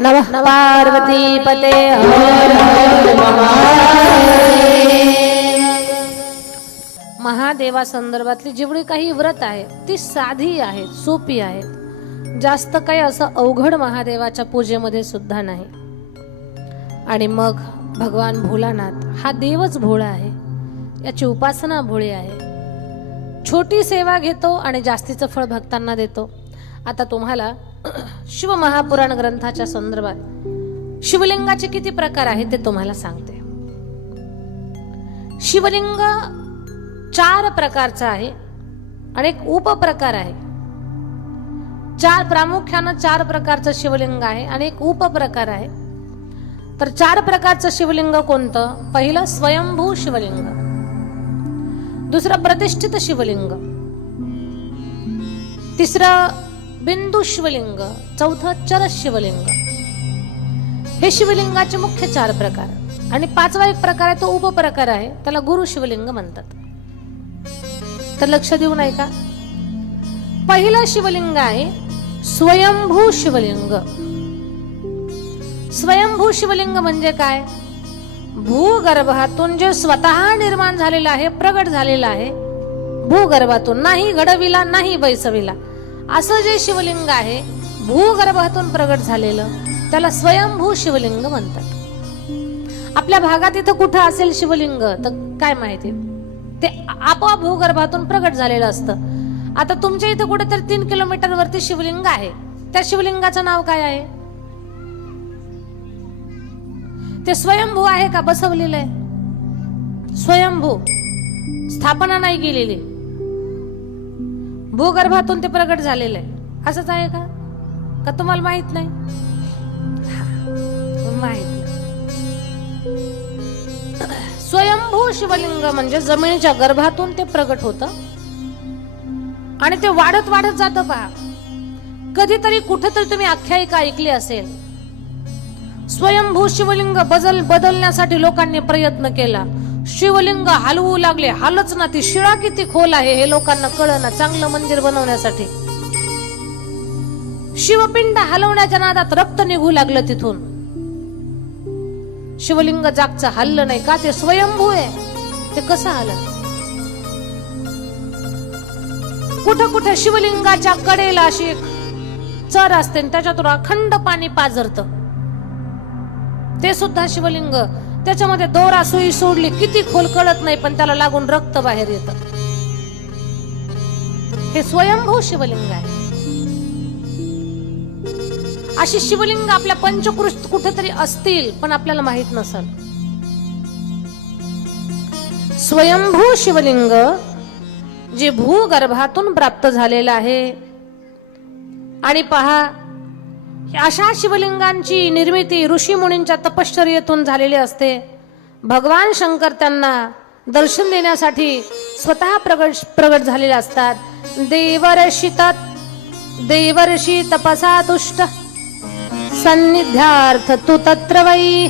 नमः पार्वती पते। हर महादेवा संदर्भातली जेवढी काही व्रत आहेत ती साधी आहेत सोपी आहेत. जास्त काही असं अवघड महादेवाच्या पूजेमध्ये सुद्धा नाही. आणि मग भगवान भोलानाथ हा देवच भोळा आहे. याची उपासना भोळी आहे. छोटी सेवा घेतो आणि जास्तीचं फळ भक्तांना देतो. आता तुम्हाला शिव महापुराण ग्रंथाच्या संदर्भात शिवलिंगाचे किती प्रकार आहेत ते तुम्हाला सांगते. शिवलिंग चार प्रकारचं आहे आणि एक उपप्रकार आहे. चार प्रामुख्यानं चार प्रकारचं शिवलिंग आहे आणि एक उपप्रकार आहे. तर चार प्रकारचं शिवलिंग कोणतं? पहिलं स्वयंभू शिवलिंग. दुसरं प्रतिष्ठित शिवलिंग. तिसरं बिंदू शिवलिंग. चौथं चरस शिवलिंग. हे शिवलिंगाचे मुख्य चार प्रकार. आणि पाचवा एक प्रकार आहे तो उपप्रकार आहे. त्याला गुरु शिवलिंग म्हणतात. तर लक्ष देऊ ऐका का? पहिलं शिवलिंग आहे स्वयंभू शिवलिंग. स्वयंभू शिवलिंग म्हणजे काय? भूगर्भातून जे स्वतः निर्माण झालेलं आहे प्रगट झालेलं आहे भूगर्भातून नाही घडविला नाही बैसविला. असं जे शिवलिंग आहे भूगर्भातून प्रगट झालेलं त्याला स्वयंभू शिवलिंग म्हणतात. आपल्या भागात इथं कुठं असेल शिवलिंग तर काय माहिती? ते आपोआप भूगर्भातून प्रगट झालेलं असतं. आता तुमच्या इथं कुठेतरी तीन किलोमीटर वरती शिवलिंग आहे. त्या शिवलिंगाचं नाव काय आहे? ते स्वयंभू आहे का बसवलेलं? आहे स्वयंभू. स्थापना नाही केलेली. भूगर्भातून ते प्रगट झालेलं. आहे असंच आहे का? का तुम्हाला माहीत नाही? माहीत स्वयंभू शिवलिंग म्हणजे जमिनीच्या गर्भातून ते प्रगट होत. आणि ते वाढत वाढत जात पहा. कधीतरी कुठेतरी तुम्ही आख्यायिका ऐकली असेल. स्वयंभू शिवलिंग बदल बदलण्यासाठी लोकांनी प्रयत्न केला. शिवलिंग हलवू लागले. हालच ना ती शिळा किती खोल आहे हे लोकांना कळना चांगलं मंदिर बनवण्यासाठी. शिवपिंड हलवण्याच्या नादात रक्त निघू लागलं तिथून. शिवलिंग जागचं हल्लं नाही का? ते स्वयंभू आहे. ते कसं हलं कुठं कुठं शिवलिंगाच्या कडेला अशी एक चर असते आणि त्याच्यातून अखंड पाणी पाझरतं ते सुद्धा शिवलिंग. त्याच्यामध्ये दोरा सुई सोडली किती खोल कळत नाही पण त्याला लागून रक्त बाहेर येत. हे स्वयंभू शिवलिंग आहे. अशी शिवलिंग आपल्या पंचकृष्ट कुठेतरी असतील पण आपल्याला माहीत नसल. स्वयंभू शिवलिंग जे भूगर्भातून प्राप्त झालेलं आहे. आणि पहा अशा शिवलिंगांची निर्मिती ऋषी मुनींच्या तपश्चर्येतून झालेली असते. भगवान शंकर त्यांना दर्शन देण्यासाठी स्वतः प्रगट प्रगट झालेले असतात. देवर्षी तत् देवर्षी तपसा तुष्ट सन्निध्यार्थ तु तत्र वै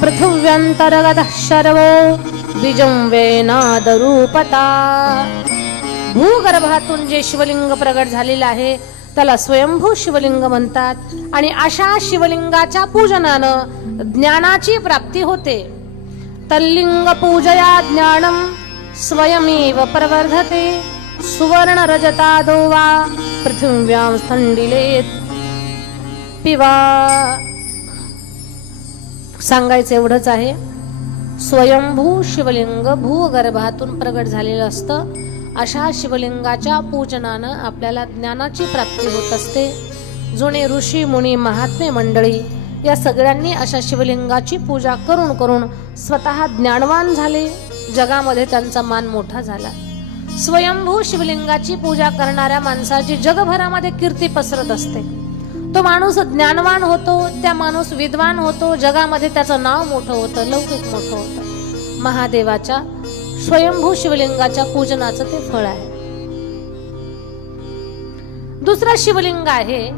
पृथिव्यंतर्गत शर्वो द्विजं वेनादरूपता भूगर्भातून जे शिवलिंग प्रगट झालेलं आहे त्याला स्वयंभू शिवलिंग म्हणतात. आणि अशा शिवलिंगाच्या पूजनानं ज्ञानाची प्राप्ती होते. तल्लिंग पूजया ज्ञानम स्वयमेव प्रवर्धते. सुवर्ण रजता दोवा पृथिव्यां थंडिलेत पिवा. सांगायचं एवढंच आहे. स्वयंभू शिवलिंग भूगर्भातून प्रगट झालेलं असतं. अशा शिवलिंगाच्या पूजनानं आपल्याला ज्ञानाची प्राप्ती होत असते. जुने ऋषी मुनी महात्मे मंडळी या सगळ्यांनी अशा शिवलिंगाची पूजा करून करून स्वतः ज्ञानवान झाले. जगामध्ये त्यांचा मान मोठा झाला. स्वयंभू शिवलिंगाची पूजा करणाऱ्या माणसाची जगभरामध्ये कीर्ती पसरत असते. तो माणूस ज्ञानवान होतो त्या माणूस विद्वान होतो जगामध्ये त्याचं नाव मोठं होतं लौकिक मोठं होतं. महादेवाच्या स्वयंभू शिवलिंगाच्या पूजनाचं ते फळ आहे. दुसरं शिवलिंग आहे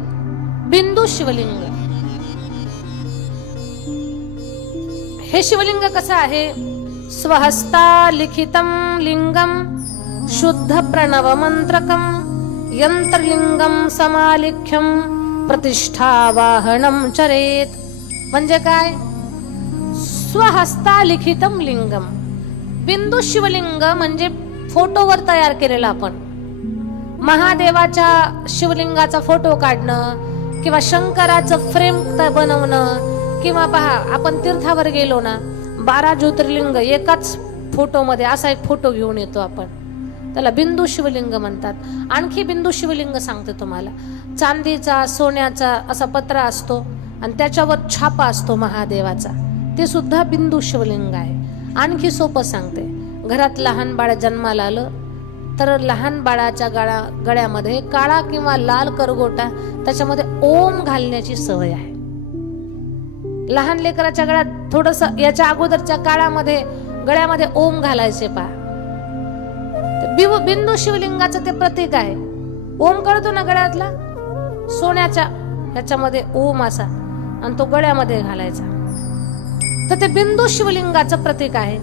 बिंदू शिवलिंग. हे शिवलिंग कसं आहे? स्वहस्ता लिखितम लिंगम शुद्ध प्रणव मंत्रकम यंत्रलिंगम समालिख्यम प्रतिष्ठा वाहनम चरेत. म्हणजे काय? स्वहस्ता लिखितम लिंगम बिंदू शिवलिंग म्हणजे फोटोवर तयार केलेला आपण. महादेवाच्या शिवलिंगाचा फोटो काढणं किंवा शंकराचं फ्रेम बनवणं किंवा पहा आपण तीर्थावर गेलो ना बारा ज्योतिर्लिंग एकाच फोटोमध्ये असा एक फोटो घेऊन येतो आपण. त्याला बिंदू शिवलिंग म्हणतात. आणखी बिंदू शिवलिंग सांगते तुम्हाला. चांदीचा सोन्याचा असा पत्रा असतो आणि त्याच्यावर छापा असतो महादेवाचा. ते सुद्धा बिंदू शिवलिंग आहे. आणखी सोपं सांगते. घरात लहान बाळ जन्माला आलं तर लहान बाळाच्या गळा गळ्यामध्ये काळा किंवा लाल करगोटा त्याच्यामध्ये ओम घालण्याची सवय आहे. लहान लेकराच्या गळ्यात थोडस याच्या अगोदरच्या काळामध्ये गळ्यामध्ये ओम घालायचे पा बिंदू शिवलिंगाचं ते प्रतीक आहे. ओम कळतो ना गळ्यातला? सोन्याच्या ह्याच्यामध्ये ओम असा आणि तो गळ्यामध्ये घालायचा. तर ते बिंदू शिवलिंगाचं प्रतीक आहे.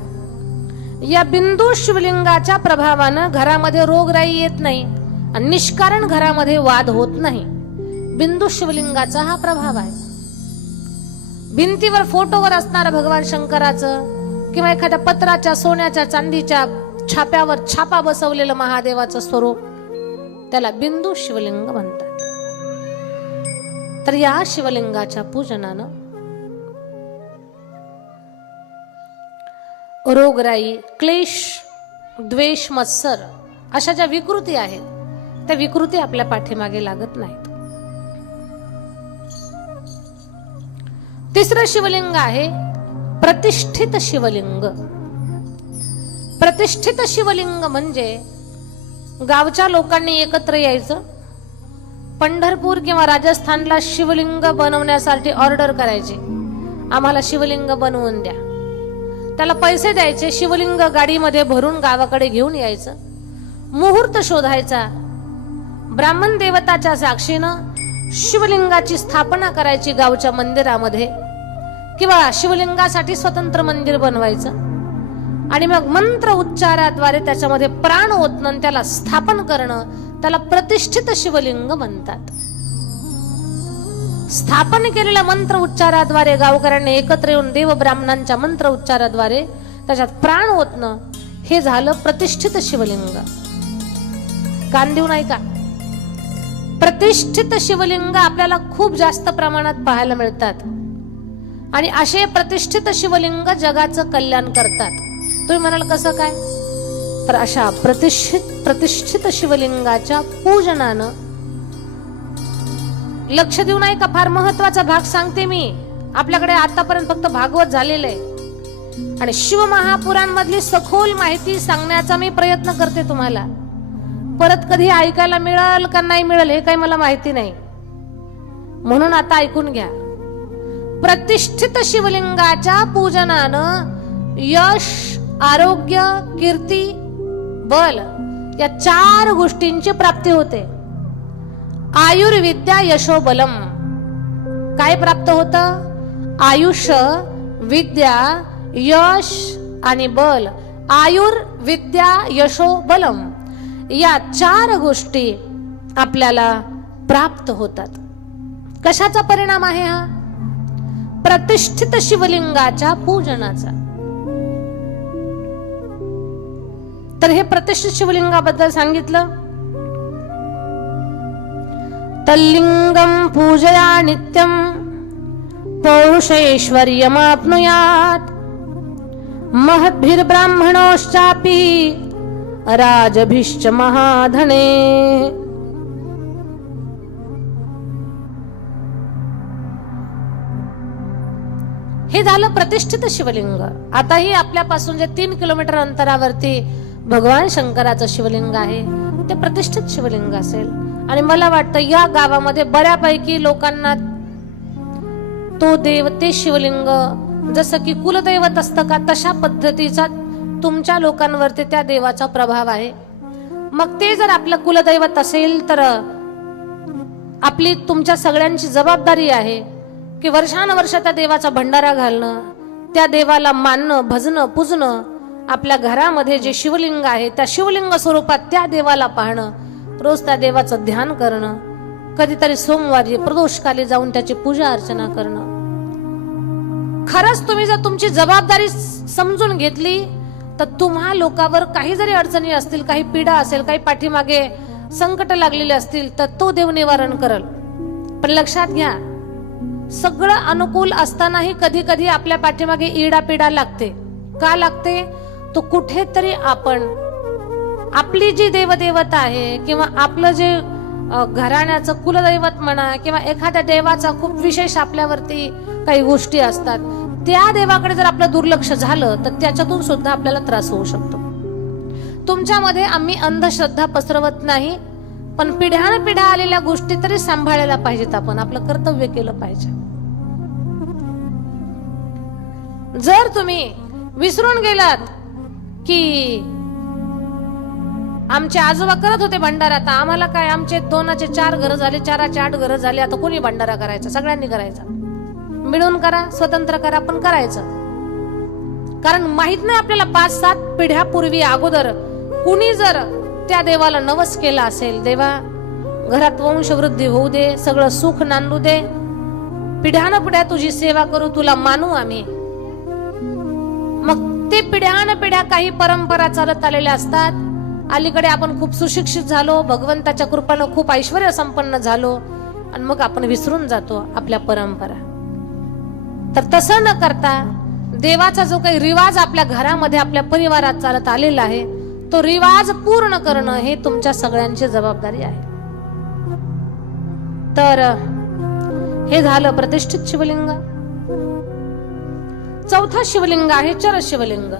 या बिंदू शिवलिंगाच्या प्रभावानं घरामध्ये रोगराई येत नाही आणि निष्कारण घरामध्ये वाद होत नाही. बिंदू शिवलिंगाचा हा प्रभाव आहे. भिंतीवर फोटोवर असणारं भगवान शंकराचं किंवा एखाद्या पत्राच्या सोन्याच्या चांदीच्या छाप्यावर छापा बसवलेलं महादेवाचं स्वरूप त्याला बिंदू शिवलिंग म्हणतात. तर या शिवलिंगाच्या पूजनानं रोगराई क्लेश द्वेष मत्सर अशा ज्या विकृती आहेत त्या विकृती आपल्या पाठीमागे लागत नाहीत. तिसरं शिवलिंग आहे प्रतिष्ठित शिवलिंग. प्रतिष्ठित शिवलिंग म्हणजे गावच्या लोकांनी एकत्र यायचं पंढरपूर किंवा राजस्थानला शिवलिंग बनवण्यासाठी ऑर्डर करायची. आम्हाला शिवलिंग बनवून द्या. त्याला पैसे द्यायचे शिवलिंग गाडीमध्ये भरून गावाकडे घेऊन यायचं. मुहूर्त शोधायचा. ब्राह्मण देवताच्या साक्षीनं शिवलिंगाची स्थापना करायची गावच्या मंदिरामध्ये किंवा शिवलिंगासाठी स्वतंत्र मंदिर बनवायचं. आणि मग मंत्र उच्चाराद्वारे त्याच्यामध्ये प्राण ओतणं त्याला स्थापन करणं त्याला प्रतिष्ठित शिवलिंग म्हणतात. स्थापन केलेल्या मंत्र उच्चाराद्वारे गावकऱ्यांनी एकत्र येऊन देव ब्राह्मणांच्या मंत्र उच्चाराद्वारे त्याच्यात प्राण ओतणं हे झालं प्रतिष्ठित शिवलिंग. कान देऊ नाही का? प्रतिष्ठित शिवलिंग आपल्याला खूप जास्त प्रमाणात पाहायला मिळतात. आणि असे प्रतिष्ठित शिवलिंग जगाचं कल्याण करतात. तुम्ही म्हणाल कसं काय? तर अशा प्रतिष्ठित प्रतिष्ठित शिवलिंगाच्या पूजनानं लक्ष देऊन नाही का? फार महत्त्वाचा भाग सांगते मी. आपल्याकडे आतापर्यंत फक्त भागवत झालेलं आहे. आणि शिवमहापुरांमधली सखोल माहिती सांगण्याचा मी प्रयत्न करते तुम्हाला. परत कधी ऐकायला मिळेल का नाही मिळेल हे काही मला माहिती नाही. म्हणून आता ऐकून घ्या. प्रतिष्ठित शिवलिंगाच्या पूजनानं यश आरोग्य कीर्ती बल या चार गोष्टींची प्राप्ती होते. आयुर्विद्या यशोबलम. काय प्राप्त होत? आयुष्य विद्या यश आणि बल. आयुर्विद्या यशोबलम. यशो बलम या चार गोष्टी आपल्याला प्राप्त होतात. कशाचा परिणाम आहे हा? प्रतिष्ठित शिवलिंगाच्या पूजनाचा. तर हे प्रतिष्ठित शिवलिंगाबद्दल सांगितलं. तल्लिङ्गं पूजया नित्यं पौरुषैश्वर्यमाप्नुयात्। महद्भिर्ब्राह्मणोश्चापि राजभिश्च महाधने। हे झालं प्रतिष्ठित शिवलिंग. आताही आपल्यापासून जे तीन किलोमीटर अंतरावरती भगवान शंकराचं शिवलिंग आहे ते प्रतिष्ठित शिवलिंग असेल. आणि मला वाटतं या गावामध्ये बऱ्यापैकी लोकांना तो देव ते शिवलिंग जसं की कुलदैवत असतं का तशा पद्धतीचा तुमच्या लोकांवरती त्या देवाचा प्रभाव आहे. मग ते जर आपलं कुलदैवत असेल तर आपली तुमच्या सगळ्यांची जबाबदारी आहे की वर्षानुवर्ष त्या देवाचा भंडारा घालणं त्या देवाला मानणं भजणं पूजणं आपल्या घरामध्ये जे शिवलिंग आहे त्या शिवलिंग स्वरूपात त्या देवाला पाहणं रोज त्या देवाचं ध्यान करणं कधीतरी सोमवारी प्रदोषकाली जाऊन त्याची पूजा अर्चना करणं. खरंच तुम्ही जर तुमची जबाबदारी समजून घेतली तर तुम्हा लोकांवर काही जरी अडचणी असतील काही पीडा असेल काही पाठीमागे संकट लागलेले असतील तर तो देव निवारण करल. पण लक्षात घ्या सगळं अनुकूल असतानाही कधी कधी आपल्या पाठीमागे इडा पिडा लागते. का लागते? तो कुठेतरी आपण आपली जी देवदेवता आहे किंवा आपलं जे घराण्याचं कुलदैवत म्हणा किंवा एखाद्या देवाचा खूप विशेष आपल्यावरती काही गोष्टी असतात त्या देवाकडे जर आपलं दुर्लक्ष झालं तर त्याच्यातून सुद्धा आपल्याला त्रास होऊ शकतो. तुमच्यामध्ये आम्ही अंधश्रद्धा पसरवत नाही पण पिढ्यान पिढ्या आलेल्या गोष्टी तरी सांभाळायला पाहिजेत आपण आपलं कर्तव्य केलं पाहिजे. जर तुम्ही विसरून गेलात की आमचे आजोबा करत होते भंडारा. आता आम्हाला काय आमचे दोनाचे चार घर झाले चाराचे आठ घर झाले आता कोणी भंडारा करायचा? सगळ्यांनी करायचा. मिळून करा स्वतंत्र करा पण करायचं. कारण माहीत नाही आपल्याला पाच सात पिढ्यापूर्वी अगोदर कुणी जर त्या देवाला नवस केला असेल देवा घरात वंशवृद्धी होऊ दे सगळं सुख नांदू दे पिढ्यान पिढ्या तुझी सेवा करू तुला मानू आम्ही. मग ते पिढ्यान पिढ्या काही परंपरा चालत आलेल्या असतात अलीकडे आपण खूप सुशिक्षित झालो भगवंताच्या कृपानं खूप ऐश्वर संपन्न झालो आणि मग आपण विसरून जातो आपल्या परंपरा. तर तसं न करता देवाचा जो काही रिवाज आपल्या घरामध्ये आपल्या परिवारात चालत आलेला आहे तो रिवाज पूर्ण करणं हे तुमच्या सगळ्यांची जबाबदारी आहे. तर हे झालं प्रतिष्ठित शिवलिंग. चौथा शिवलिंग आहे चर शिवलिंग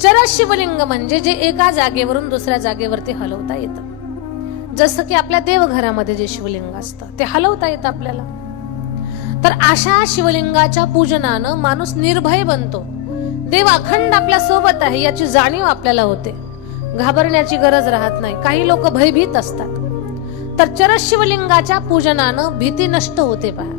जरा शिवलिंग म्हणजे जे एका जागेवरून दुसऱ्या जागेवरती हलवता येतं. जसं की आपल्या देवघरामध्ये जे शिवलिंग असतं ते हलवता येतं आपल्याला. तर अशा शिवलिंगाच्या पूजनानं माणूस निर्भय बनतो. देव अखंड आपल्यासोबत आहे याची जाणीव आपल्याला होते. घाबरण्याची गरज राहत नाही. काही लोक भयभीत असतात. तर चरस शिवलिंगाच्या पूजनानं भीती नष्ट होते पहा.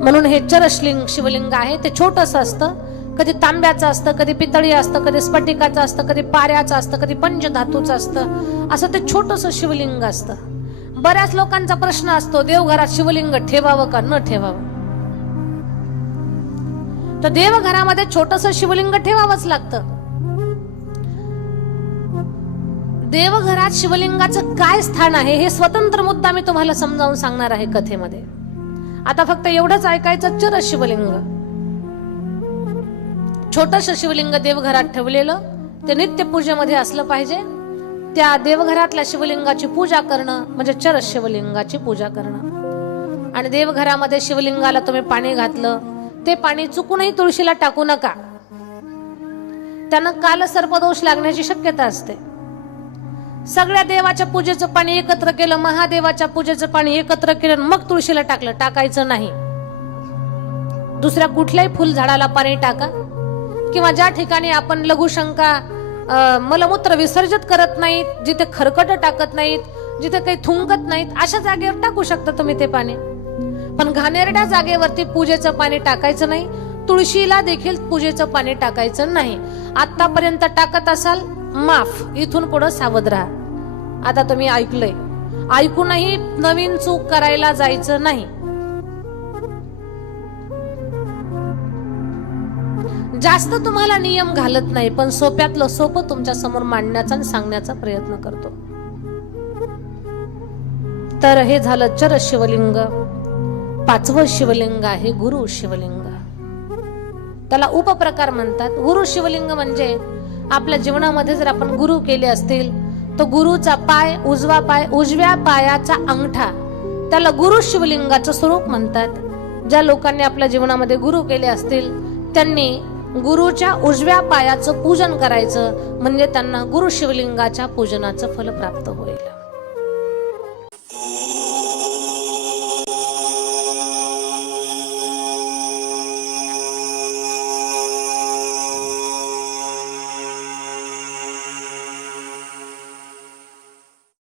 म्हणून हे चरशलिंग शिवलिंग आहे ते छोटस असतं. कधी तांब्याचं असतं कधी पितळी असतं कधी स्फटिकाचं असतं कधी पाऱ्याचं असतं कधी पंचधातूचं असतं. असं ते छोटस शिवलिंग असतं. बऱ्याच लोकांचा प्रश्न असतो देवघरात शिवलिंग ठेवावं का न ठेवावं? तर देवघरामध्ये छोटस शिवलिंग ठेवावंच लागतं. देवघरात शिवलिंगाचं काय स्थान आहे हे स्वतंत्र मुद्दा मी तुम्हाला समजावून सांगणार आहे कथेमध्ये. आता फक्त एवढंच ऐकायचं चर शिवलिंग छोटंसं शिवलिंग देवघरात ठेवलेलं ते नित्य पूजेमध्ये असलं पाहिजे. त्या देवघरातल्या शिवलिंगाची पूजा करणं म्हणजे चर शिवलिंगाची पूजा करणं. आणि देवघरामध्ये शिवलिंगाला तुम्ही पाणी घातलं ते पाणी चुकूनही तुळशीला टाकू नका. त्यानं काल सर्पदोष लागण्याची शक्यता असते. सगळ्या देवाच्या पूजेचं पाणी एकत्र केलं महादेवाच्या पूजेचं पाणी एकत्र केलं आणि मग तुळशीला टाकलं टाकायचं नाही. दुसऱ्या कुठल्याही फुल झाडाला पाणी टाका. किंवा ज्या ठिकाणी आपण लघुशंका मलमूत्र विसर्जित करत नाहीत जिथे खरकट टाकत नाहीत जिथे काही थुंकत नाहीत अशा जागेवर टाकू शकता तुम्ही ते पाणी. पण घाणेरड्या जागेवरती पूजेचं पाणी टाकायचं नाही तुळशीला देखील पूजेचं पाणी टाकायचं नाही. आतापर्यंत टाकत असाल माफ इथून पुढे सावध राहा. आता तुम्ही ऐकलंय. ऐकूनही नवीन चूक करायला जायचं नाही. जास्त तुम्हाला नियम घालत नाही पण सोप्यातलं सोपं तुमच्यासमोर मांडण्याचा आणि सांगण्याचा प्रयत्न करतो. तर हे झालं चर शिवलिंग पाचवं शिवलिंग आहे गुरु शिवलिंग. त्याला उपप्रकार म्हणतात. गुरु शिवलिंग म्हणजे आपल्या जीवनामध्ये जर आपण गुरु केले असतील तर गुरुचा पाय उजवा पाय उजव्या पायाचा अंगठा त्याला गुरु शिवलिंगाचं स्वरूप म्हणतात. ज्या लोकांनी आपल्या जीवनामध्ये गुरु केले असतील त्यांनी गुरुच्या उजव्या पायाचं पूजन करायचं म्हणजे त्यांना गुरु शिवलिंगाच्या पूजनाचं फल प्राप्त होईल.